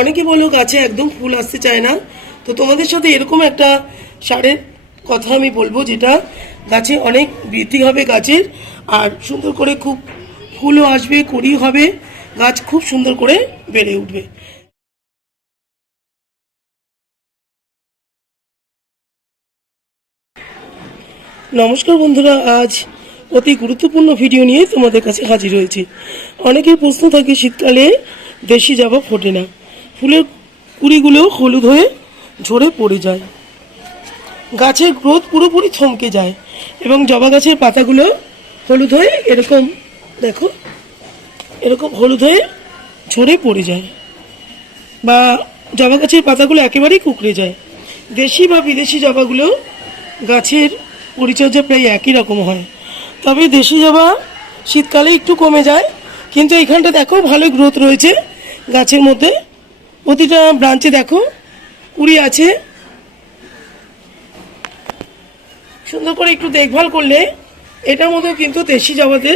অনেকে বলো গাছে একদম ফুল আসতে চায় না, তো তোমাদের সাথে এরকম একটা সারের কথা আমি বলবো যেটা গাছে অনেক বৃদ্ধি হবে গাছের, আর সুন্দর করে খুব ফুলও আসবে, কড়ি হবে, গাছ খুব সুন্দর করে বেড়ে উঠবে। নমস্কার বন্ধুরা, আজ অতি গুরুত্বপূর্ণ ভিডিও নিয়ে তোমাদের কাছে হাজির হয়েছি। অনেকের প্রশ্ন থাকে শীতকালে দেশি জবা ফোটে না, ফুলের কুড়িগুলো হলুদ হয়ে ঝরে পড়ে যায়, গাছের গ্রোথ পুরোপুরি থমকে যায় এবং জবা গাছের পাতাগুলো হলুদ হয়ে এরকম দেখো এরকম হলুদ হয়ে ঝরে পড়ে যায়, বা জবা গাছের পাতাগুলো একেবারেই কুঁকড়ে যায়। দেশি বা বিদেশি জবাগুলো গাছের পরিচর্যা প্রায় একই রকম হয়, তবে দেশি জবা শীতকালে একটু কমে যায়, কিন্তু এইখানটা দেখো ভালো গ্রোথ রয়েছে গাছের মধ্যে, প্রতিটা ব্রাঞ্চে দেখো কুড়ি আছে। সুন্দর করে একটু দেখভাল করলে এটার মধ্যেও কিন্তু দেশি জবাতে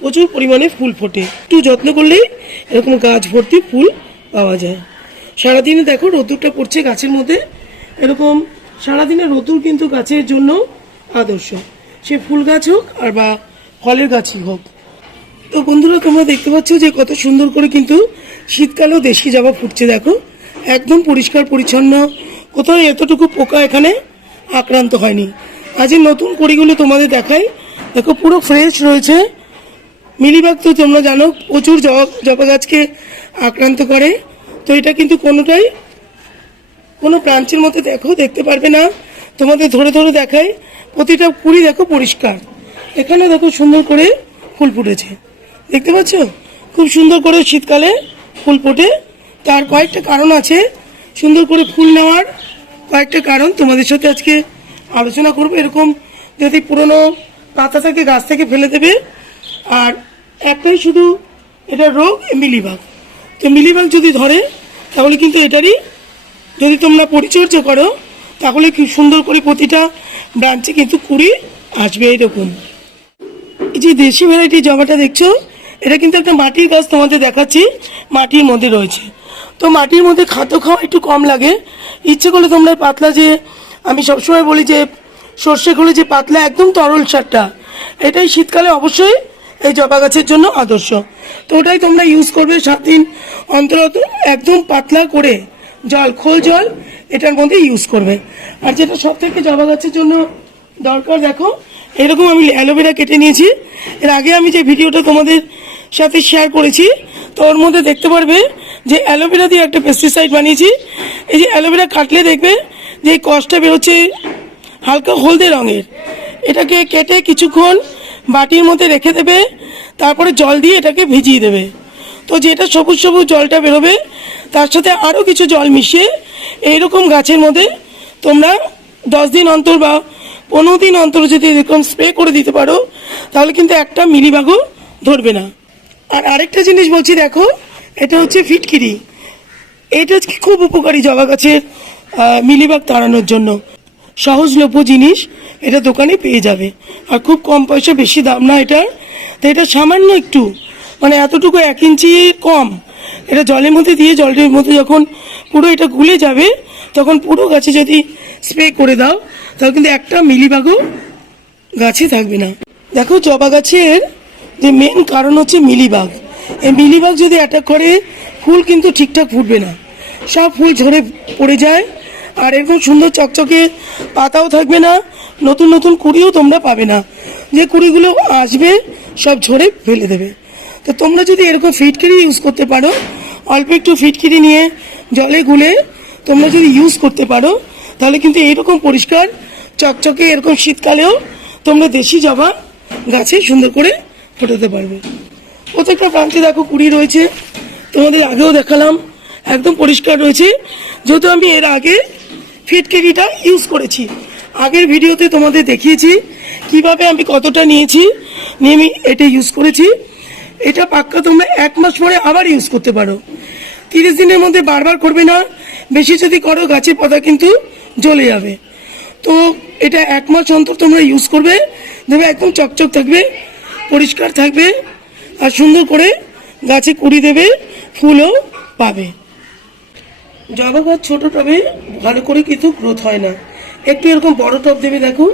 প্রচুর পরিমাণে ফুল ফোটে, একটু যত্ন করলেই এরকম গাছ ভর্তি ফুল পাওয়া যায়। সারাদিনে দেখো রোদ্দুরটা পড়ছে গাছের মধ্যে, এরকম সারাদিনে রোদ্দুর কিন্তু গাছের জন্য আদর্শ, সে ফুল গাছ হোক আর বা ফলের গাছই হোক। তো বন্ধুরা, তোমরা দেখতে পাচ্ছ যে কত সুন্দর করে কিন্তু শীতকালেও দেশি জবা ফুটছে, দেখো একদম পরিষ্কার পরিচ্ছন্ন, কোথাও এতটুকু পোকা এখানে আক্রান্ত হয়নি। আজ নতুন কড়িগুলো তোমাদের দেখাই, দেখো পুরো ফ্রেশ রয়েছে। মিলিবাগ তো তোমরা জানো প্রচুর জবা গাছকে আক্রান্ত করে, তো এটা কিন্তু কোনোটাই কোনো ব্রাঞ্চের মধ্যে দেখো দেখতে পারবে না, তোমাদের ধরে ধরে দেখাই। প্রতিটা কুড়ি দেখো পরিষ্কার, এখানে দেখো সুন্দর করে ফুল ফুটেছে, দেখতে পাচ্ছ খুব সুন্দর করে শীতকালে ফুল ফোটে। তার কয়েকটা কারণ আছে, সুন্দর করে ফুল নেওয়ার কয়েকটা কারণ তোমাদের সাথে আজকে আলোচনা করবো। এরকম যদি পুরনো পাতা থাকে গাছ থেকে ফেলে দেবে, আর একটাই শুধু এটা রোগ মিলিবাগ, তো মিলিবাগ যদি ধরে তাহলে কিন্তু এটারই যদি তোমরা পরিচর্যা করো তাহলে কি সুন্দর করে প্রতিটা ব্রাঞ্চে কিন্তু কুড়ি আসবে। এইরকম এই যে দেশি ভ্যারাইটি জবাটা দেখছো, এটা কিন্তু একটা মাটির গাছ, তোমাদের দেখাচ্ছি মাটির মধ্যে রয়েছে। তো মাটির মধ্যে খাদ্য খাওয়া একটু কম লাগে, ইচ্ছে করলে তোমরা পাতলা, যে আমি সবসময় বলি যে সর্ষে খোলে যে পাতলা একদম তরল সারটা, এটাই শীতকালে অবশ্যই এই জবা গাছের জন্য আদর্শ। তো ওটাই তোমরা ইউজ করবে 7 দিন অন্তর একদম পাতলা করে জল, খোল জল এটার মধ্যে ইউজ করবে। আর যেটা সব থেকে জবা গাছের জন্য দরকার, দেখো এরকম আমি অ্যালোভেরা কেটে নিয়েছি। এর আগে আমি যে ভিডিওটা তোমাদের সাথে শেয়ার করেছি, তো ওর মধ্যে দেখতে পারবে যে অ্যালোভেরা দিয়ে একটা পেস্টিসাইড বানিয়েছি। এই যে অ্যালোভেরা কাটলে দেখবে যে এই কষটা বেরোচ্ছে হালকা হলদে রঙের, এটাকে কেটে কিছুক্ষণ বাটির মধ্যে রেখে দেবে, তারপরে জল দিয়ে এটাকে ভিজিয়ে দেবে। তো যেটা সবুজ সবুজ জলটা বেরোবে তার সাথে আরও কিছু জল মিশিয়ে এইরকম গাছের মধ্যে তোমরা 10 দিন অন্তর বা 15 দিন অন্তর যদি এরকম স্প্রে করে দিতে পারো, তাহলে কিন্তু একটা মিলিবাগও ধরবে না। আর আরেকটা জিনিস বলছি, দেখো এটা হচ্ছে ফিটকিরি, এটা খুব উপকারী জবা গাছের মিলিবাগ তাড়ানোর জন্য। সহজলভ্য জিনিস, এটা দোকানে পেয়ে যাবে, আর খুব কম পয়সা, বেশি দাম না এটার। তো এটা সামান্য একটু, মানে এতটুকু 1 ইঞ্চি কম, এটা জলের মধ্যে দিয়ে জলটির মধ্যে যখন পুরো এটা গুলে যাবে তখন পুরো গাছে যদি স্প্রে করে দাও তাহলে কিন্তু একটা মিলিবাগও গাছে থাকবে না। দেখো জবা গাছের যে মেন কারণ হচ্ছে মিলিবাগ, এই মিলিবাগ যদি অ্যাটাক করে ফুল কিন্তু ঠিকঠাক ফুটবে না, সব ফুল ঝরে পড়ে যায়, আর এরকম সুন্দর চকচকে পাতাও থাকবে না, নতুন নতুন কুড়িও তোমরা পাবে না, যে কুড়িগুলো আসবে সব ঝরে ফেলে দেবে। তো তোমরা যদি এরকম ফিটকিরি ইউজ করতে পারো, অল্প একটু ফিটকিরি নিয়ে জলে গুলে তোমরা যদি ইউজ করতে পারো, তাহলে কিন্তু এইরকম পরিষ্কার চকচকে এরকম শীতকালেও তোমরা দেশি জবা গাছে সুন্দর করে ফোটাতে পারবে। প্রত্যেকটা প্রান্তে দেখো কুড়ি রয়েছে, তোমাদের আগেও দেখালাম একদম পরিষ্কার রয়েছে, যেহেতু আমি এর আগে ফিটকিরিটা ইউজ করেছি, আগের ভিডিওতে তোমাদের দেখিয়েছি কিভাবে আমি কতটা নিয়েছি, নিয়ে আমি এটা ইউজ করেছি। এটা পাক্কা তোমরা 1 মাস পরে আবার ইউজ করতে পারো, 30 দিনের মধ্যে বারবার করবে না, বেশি যদি করো গাছের পাতা কিন্তু জ্বলে যাবে। তো এটা 1 মাস অন্তর তোমরা ইউজ করবে, দেখবে একদম চকচক থাকবে, পরিষ্কার থাকবে, আর সুন্দর করে গাছে কুড়ি দেবে, ফুলও পাবে। জবা গাছ ছোটো টবে ভালো করে কিন্তু গ্রোথ হয় না, একটু এরকম বড় টব দেবে। দেখো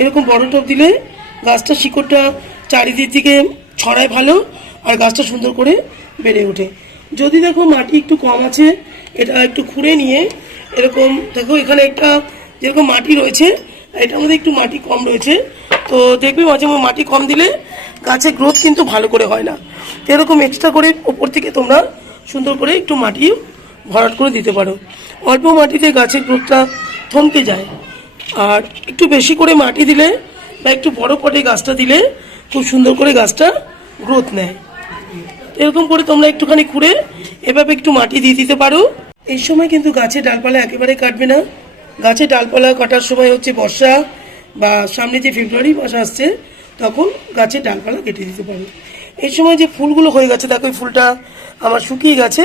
এরকম বড় টব দিলে গাছটা শিকড়টা চারিদিক থেকে ছড়ায় ভালো, আর গাছটা সুন্দর করে বেড়ে ওঠে। যদি দেখো মাটি একটু কম আছে, এটা একটু খুঁড়ে নিয়ে এরকম দেখো এখানে একটা যেরকম মাটি রয়েছে, এটার মধ্যে একটু মাটি কম রয়েছে, তো দেখবে মাঝে মাঝে মাটি কম দিলে গাছের গ্রোথ কিন্তু ভালো করে হয় না। তো এরকম এক্সট্রা করে ওপর থেকে তোমরা সুন্দর করে একটু মাটি ভরাট করে দিতে পারো। অল্প মাটিতে গাছের গ্রোথটা থমকে যায়, আর একটু বেশি করে মাটি দিলে বা একটু বড় পটে গাছটা দিলে খুব সুন্দর করে গাছটা গ্রোথ নেয়। এরকম করে তোমরা একটুখানি খুঁড়ে এভাবে একটু মাটি দিয়ে দিতে পারো। এই সময় কিন্তু গাছের ডালপালা একেবারে কাটবে না। গাছের ডালপালা কাটার সময় হচ্ছে বর্ষা বা সামনে যে ফেব্রুয়ারি মাস আসছে, তখন গাছের ডালপালা কেটে দিতে পারো। এই সময় যে ফুলগুলো হয়ে গেছে, দেখো এই ফুলটা আমার শুকিয়ে গেছে,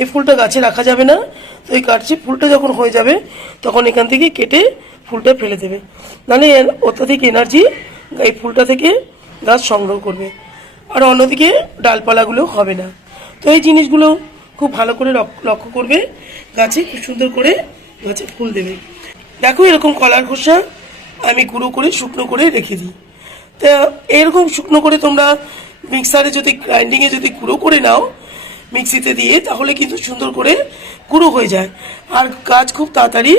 এই ফুলটা গাছে রাখা যাবে না। তো এই কাটছে ফুলটা যখন হয়ে যাবে তখন এখান থেকে কেটে ফুলটা ফেলে দেবে, নাহলে অত্যাধিক এনার্জি এই ফুলটা থেকে গাছ সংগ্রহ করবে, আর অন্যদিকে ডালপালাগুলো হবে না। তো এই জিনিসগুলো খুব ভালো করে লক্ষ্য করবে, গাছে খুব সুন্দর করে গাছে ফুল দেবে। দেখো এরকম কলার খোসা আমি গুঁড়ো করে শুকনো করে রেখে দিই। তা এরকম শুকনো করে তোমরা মিক্সারে যদি গ্রাইন্ডিংয়ে যদি গুঁড়ো করে নাও মিক্সিতে দিয়ে, তাহলে কিন্তু সুন্দর করে গুঁড়ো হয়ে যায়, আর গাছ খুব তাড়াতাড়ি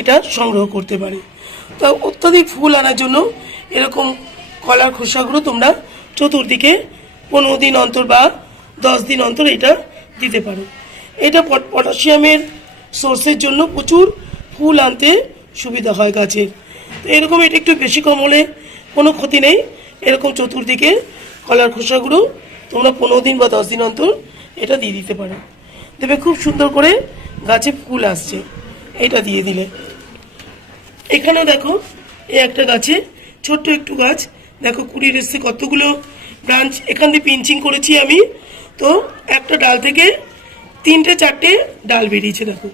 এটা সংগ্রহ করতে পারে। তো অত্যাধিক ফুল আনার জন্য এরকম কলার খোসাগুলো তোমরা চতুর্দিকে 15 দিন অন্তর বা 10 দিন অন্তর এটা দিতে পারো। এটা পটাশিয়ামের সোর্সের জন্য প্রচুর ফুল আনতে সুবিধা হয় গাছের। তো এরকম এটা একটু বেশি কম হলে কোনো ক্ষতি নেই, এরকম চতুর্দিকে কলার খোসাগুলো তোমরা 15 দিন বা 10 দিন অন্তর এটা দিয়ে দিতে পারো, দেখবে খুব সুন্দর করে গাছে ফুল আসছে। এটা দিয়ে দিলে এখানেও দেখো এই একটা গাছে ছোট্ট একটু গাছ, দেখো কুড়ির এসছে কতগুলো ব্রাঞ্চ এখান দিয়ে পিঞ্চিং করেছি আমি। তো একটা ডাল থেকে 3-4টে ডাল বেরিয়েছে, দেখো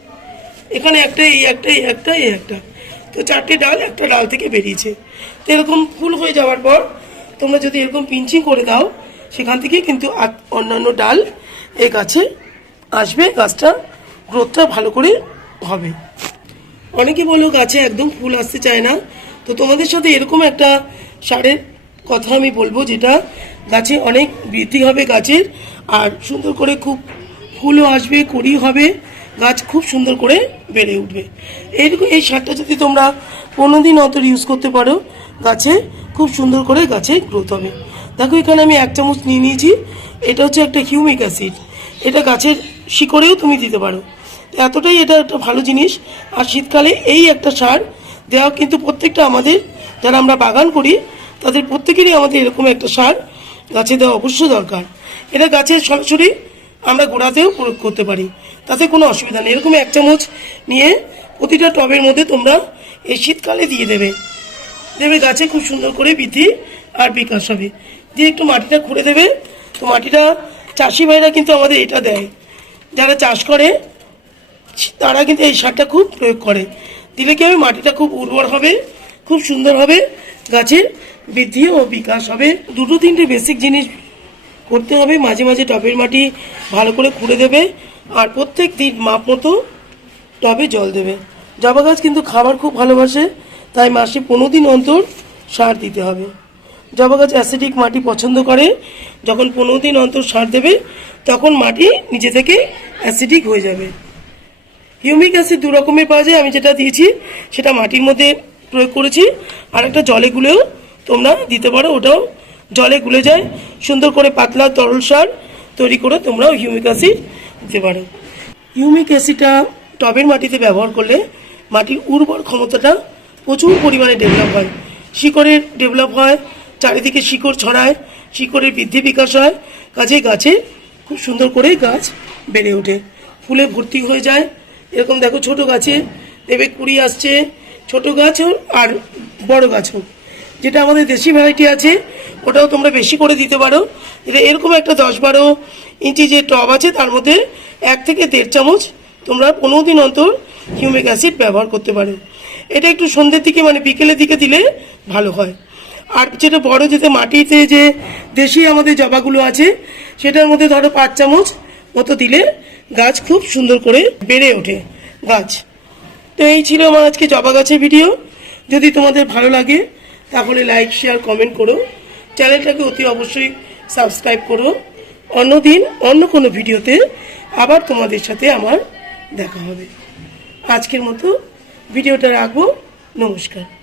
এখানে একটা, এই একটা, এই একটা, এই একটা, তো 4টে ডাল একটা ডাল থেকে বেরিয়েছে। তো এরকম ফুল হয়ে যাওয়ার পর তোমরা যদি এরকম পিঞ্চিং করে দাও, সেখান থেকে কিন্তু অন্যান্য ডাল এই গাছে আসবে, গাছটা গ্রোথটা ভালো করে হবে। অনেকে বলো গাছে একদম ফুল আসতে চায় না, তো তোমাদের সাথে এরকম একটা সারের কথা আমি বলবো, যেটা গাছে অনেক বৃদ্ধি হবে গাছের, আর সুন্দর করে খুব ফুলও আসবে, কুড়ি হবে, গাছ খুব সুন্দর করে বেড়ে উঠবে। এইরকম এই সারটা যদি তোমরা 15 দিন অন্তর ইউজ করতে পারো, গাছে খুব সুন্দর করে গাছে গ্রোথ হবে। দেখো এখানে আমি 1 চামচ নিয়ে নিয়েছি, এটা হচ্ছে একটা হিউমিক অ্যাসিড, এটা গাছের শিকড়েও তুমি দিতে পারো। এতটাই এটা একটা ভালো জিনিস, আর শীতকালে এই একটা সার দেওয়া কিন্তু প্রত্যেকটা আমাদের যারা আমরা বাগান করি তাদের প্রত্যেকেরই আমাদের এরকম একটা সার গাছে দেওয়া অবশ্যই দরকার। এটা গাছের সরাসরি আমরা গোড়াতেও প্রয়োগ করতে পারি, তাতে কোনো অসুবিধা নেই। এরকম 1 চামচ নিয়ে প্রতিটা টবের মধ্যে তোমরা এই শীতকালে দিয়ে দেবে, গাছে খুব সুন্দর করে বৃদ্ধি আর বিকাশ হবে। দিয়ে একটু মাটিটা খুঁড়ে দেবে। তো মাটিটা চাষি ভাইরা কিন্তু আমাদের এটা দেয়, যারা চাষ করে তারা কিন্তু এই সারটা খুব প্রয়োগ করে, দিলে কি হবে মাটিটা খুব উর্বর হবে, খুব সুন্দর হবে, গাছের বৃদ্ধি ও বিকাশ হবে। 2-3টে বেসিক জিনিস করতে হবে। মাঝে মাঝে টবের মাটি ভালো করে খুঁড়ে দেবে, আর প্রত্যেক দিন মাপ মতো টবে জল দেবে। জবা গাছ কিন্তু খাবার খুব ভালোবাসে, তাই মাসে 15 দিন অন্তর সার দিতে হবে। জবা গাছ অ্যাসিডিক মাটি পছন্দ করে, যখন 15 দিন অন্তর সার দেবে তখন মাটি নিজে থেকে অ্যাসিডিক হয়ে যাবে। হিউমিক অ্যাসিড 2 রকমের পাওয়া যায়, আমি যেটা দিয়েছি সেটা মাটির মধ্যে প্রয়োগ করেছি, আর একটা জলে গুলেও তোমরা দিতে পারো, ওটাও জলে গুলে যায়, সুন্দর করে পাতলা তরল সার তৈরি করে তোমরাও হিউমিক অ্যাসিড দিতে পারো। হিউমিক অ্যাসিডটা টবের মাটিতে ব্যবহার করলে মাটির উর্বর ক্ষমতাটা প্রচুর পরিমাণে ডেভেলপ হয়, শিকড়ের ডেভেলপ হয়, চারিদিকে শিকড় ছড়ায়, শিকড়ের বৃদ্ধি বিকাশ হয়, কাজেই গাছে খুব সুন্দর করে গাছ বেড়ে ওঠে, ফুলে ভর্তি হয়ে যায়। এরকম দেখো ছোট গাছে দেবে কুড়ি আসছে, ছোট গাছ হোক আর বড় গাছ হোক, যেটা আমাদের দেশি ভ্যারাইটি আছে ওটাও তোমরা বেশি করে দিতে পারো। এটা এরকম একটা 10-12 ইঞ্চি যে টব আছে তার মধ্যে 1 থেকে 1.5 চামচ তোমরা 15 দিন অন্তর হিউমিক অ্যাসিড ব্যবহার করতে পারো। এটা একটু সন্ধ্যের দিকে মানে বিকেলের দিকে দিলে ভালো হয়। আর যেটা বড়, যেতে মাটিতে যে দেশি আমাদের জবাগুলো আছে সেটার মধ্যে ধরো 5 চামচ মতো দিলে গাছ খুব সুন্দর করে বেড়ে ওঠে গাছ। তো এই ছিল আমার আজকে জবা গাছের ভিডিও। যদি তোমাদের ভালো লাগে তাহলে লাইক শেয়ার কমেন্ট করো, চ্যানেলটাকে অতি অবশ্যই সাবস্ক্রাইব করো। অন্যদিন অন্য কোনো ভিডিওতে আবার তোমাদের সাথে আমার দেখা হবে। আজকের মতো ভিডিওটা রাখবো। নমস্কার।